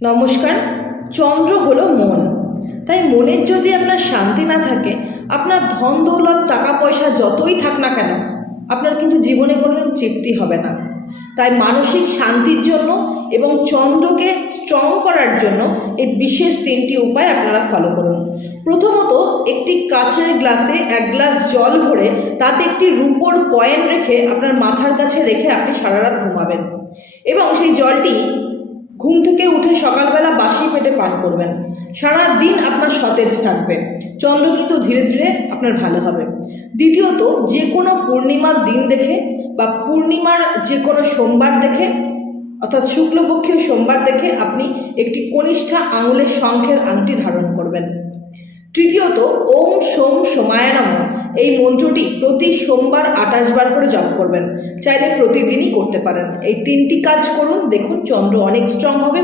নমস্কার। চন্দ্র হলো মন। তাই মনের যদি আপনার শান্তি না থাকে, আপনার ধন দৌলত টাকা পয়সা যতই থাক না কেন, আপনার কিন্তু জীবনে কোনোদিন তৃপ্তি হবে না। তাই মানসিক শান্তির জন্য এবং চন্দ্রকে স্ট্রং করার জন্য এই বিশেষ 3টি উপায় আপনারা ফলো করুন। প্রথমত, একটি কাচের গ্লাসে 1 গ্লাস জল ভরে তাতে একটি রূপোর কয়েন রেখে আপনার মাথার কাছে রেখে আপনি সারা রাত ঘুমাবেন এবং সেই জলটি ঘুম থেকে উঠে সকালবেলা বাসি পেটে পান করবেন। সারা দিন আপনার সতেজ থাকবে, চন্দ্র কিন্তু ধীরে ধীরে আপনার ভালো হবে। দ্বিতীয়ত, যে কোনো পূর্ণিমার দিন দেখে বা পূর্ণিমার যে কোনো সোমবার দেখে অর্থাৎ শুক্লপক্ষীয় সোমবার দেখে আপনি একটি কনিষ্ঠা আঙুলের শঙ্খের আংটি ধারণ করবেন। তৃতীয়ত, ওম সোম সোমায় নমঃ এই মন্ত্রটি প্রতি সোমবার 28 বার করে জপ করবেন। চাইলে প্রতিদিনই করতে পারেন। এই 3টি কাজ করুন, দেখুন চন্দ্র অনেক স্ট্রং হবে।